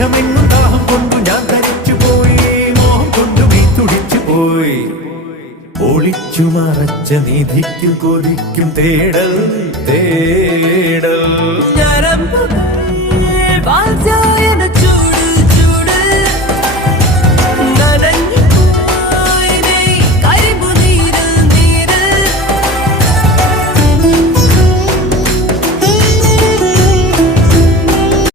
ദേഹമെങ്ങും ദാഹം കൊണ്ടു ഞാൻ തനിച്ചു പോയി, മോഹം കൊണ്ടു നീ തുടിച്ചു പോയി. ഒളിച്ചു മറച്ച നിധിക്കു കൊതിക്കും തേടൽ തേടൽ.